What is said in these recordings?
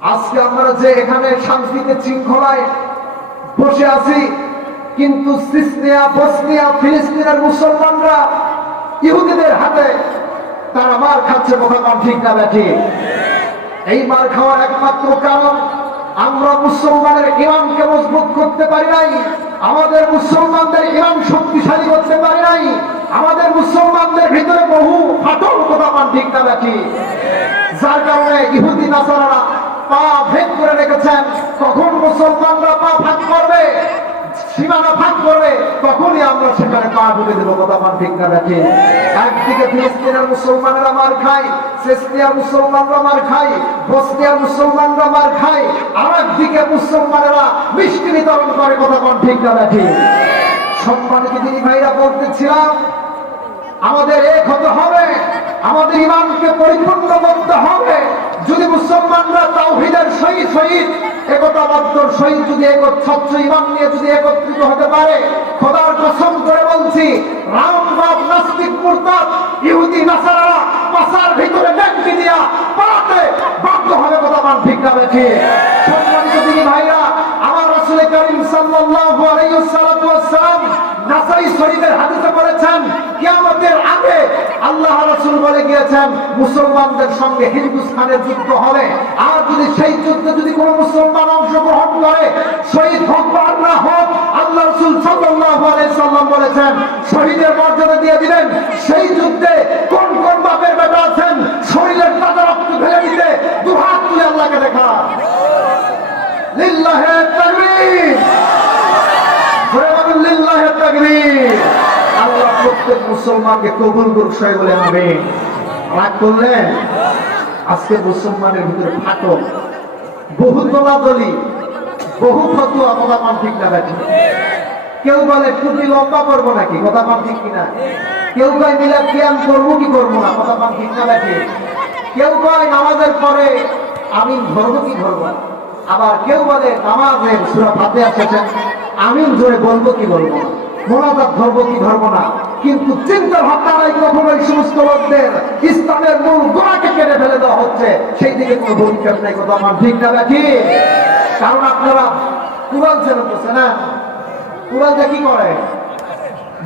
আজকে আমরা যে এখানে শান্তিতে শৃঙ্খলায় বসে আছি, কিন্তু সিসনিয়া, বসনিয়া, ফিলিস্তিনের মুসলমানরা ইহুদিদের হাতে তারা মার খাচ্ছে। কথা কম ঠিক না ব্যাঠি? এই মার খাওয়ার একমাত্র কারণ আমরা মুসলমানের ইমানকে মজবুত করতে পারি নাই, আমাদের মুসলমানদের ইমান শক্তিশালী করতে পারি নাই, আমাদের মুসলমানদের ভিতরে বহু ফাটল। কথা কম ঠিক না ব্যাঠি? যার কারণে ইহুদি নাসারারা পা ভেদ করে রেখেছেন। কখন মুসলমানরা পা ভাগ করবে, সীমানা ভাগ করবে, তখনই আমরা সেখানে পা ঢুকে দেবো। কথা মান ঠিক না ব্যাঠি? একদিকে ফিলিস্তিনের মুসলমানেরা মার খায়, চেচনিয়ার মুসলমানরা মার খায়, বসনিয়ার মুসলমানরা মার খায়, আর একদিকে মুসলমানেরা মিষ্টি বিতরণ করে। কথা মান ঠিক না ব্যাঠি? সম্মানিত দিনী ভাইরা, বলতেছিলাম আমাদের এক হতে হবে, আমাদের ইমানকে পরিপূর্ণ করতে হবে। যদি মুসলমানরা তাওহীদের সহিত একতাবদ্ধর সহিত যদি স্বচ্ছ ইমান নিয়ে যদি একত্রিত হতে পারে, খোদার কসম করে বলছি, রামবাদ, নাস্তিক, মুরতাদ, ইহুদি, নাসারারা পাছার ভিতরে ব্যাংকি দিয়া পালাতে বাধ্য হবে। কথা মান ঠিক না ব্যাঠি? সম্মানিত দিনী ভাইরা, আমার রাসূল করিম সাল্লাল্লাহু আলাইহি ওয়াসাল্লাম নাসাই শরীফের হাদিসে বলেছেন, কিয়ামতের আগে আল্লাহ রাসূল বলে গিয়েছেন মুসলমানদের সঙ্গে হিন্দুস্তানের যুদ্ধ হবে। আর যদি সেই যুদ্ধে যদি কোনো মুসলমান অংশগ্রহণ করে, শহীদ হোক বা না হোক, আল্লাহ রাসূল সাল্লাল্লাহু আলাইহি সাল্লাম বলেছেন শহীদের মর্যাদা দিয়ে দিবেন। সেই যুদ্ধে কোন কোন বাপের বেটা আছেন শরীরের তাজা রক্ত ফেলে দিতে দুহাত তুলে আল্লাহকে দেখা। লিল্লাহি তাকবীর, লিল্লাহি তাকবীর। আল্লাহ প্রত্যেক মুসলমানকে কবুল করুক, সবাই বলে আমিন। রাগ করলেন? আজকে মুসলমানের ভিতরে ফাটল, বহু দলাদলি, বহু ফতোয়া। কথা মান ঠিক না ব্যাঠি? কেউ বলে টুপি লম্বা করবো নাকি? কথা মান ঠিক কিনা? কেউ কয় মিলাদ কিয়াম করবো কি করবো না? কথা মান ঠিক না ব্যাঠি? কেউ কয় নামাজের পরে আমিন ধরবো কি ধরবো না? আবার কেউ বলে নামাজের সূরা ফাতিহা শেষে আমিন জোরে বলবো কি বলবো না, মোনাজাত ধরবো কি ধরবো না। কিন্তু চিন্তা ভাবনা নাই কখনো এই সমস্ত লোকদের ইসলামের মূল গোড়াকে কেটে ফেলে দেওয়া হচ্ছে, সেই দিকে কোনো ভূমিকা নাই। কথা আমার ঠিক না ব্যাঠি? কারণ আপনারা কুড়াল ছেড়ে বলছে না, কুড়াল দিয়ে কি করে?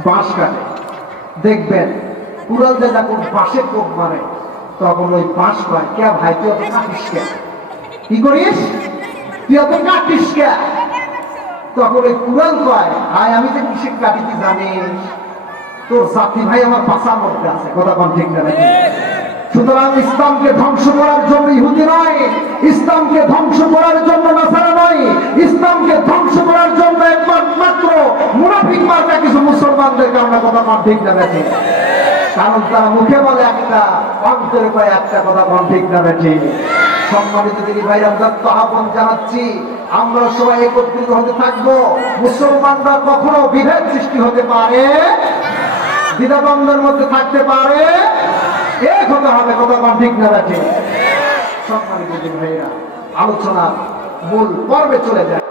বাঁশ কাটে। দেখবেন কুড়াল দিয়ে যখন বাঁশে কোপ মারে, তখন ওই বাঁশ কয়, কে ভাই তুই অত কাটিস কে? কি করিস তুই? অত কাটিস কে? তখন ওই কুড়াল কয়, আয় আমি যে কিসে কাটি কি জানিস? তোর জাতি ভাই আমার পাশার মধ্যে আছে। কথা কোন ঠিক না নাকি? সুতরাং ইসলামকে ধ্বংস করার জন্য ইহুদি নয়, ইসলামকে ধ্বংস করার জন্য নাসারা নয়, ইসলামকে ধ্বংস করার জন্য একমাত্র মুনাফিক মার্কা কিছু মুসলমানদের কারণে। কথা কোন ঠিক না নাকি? কারণ তারা মুখে বলে একটা, অন্তরে কয় একটা। কথা কোন ঠিক না নাকি? সম্মানিত দিনী ভাই, আমরা তো আহ্বান জানাচ্ছি, আমরা সবাই একত্রিত হতে থাকবো। মুসলমানরা কখনো বিভেদ সৃষ্টি হতে পারে, দ্বিধাদ্বন্দ্বের মধ্যে থাকতে পারে, এক হতে হবে। কথা কোন ঠিক না ব্যাঠি? সম্মানিত দিনী ভাইরা, আলোচনা মূল পর্বে চলে যায়।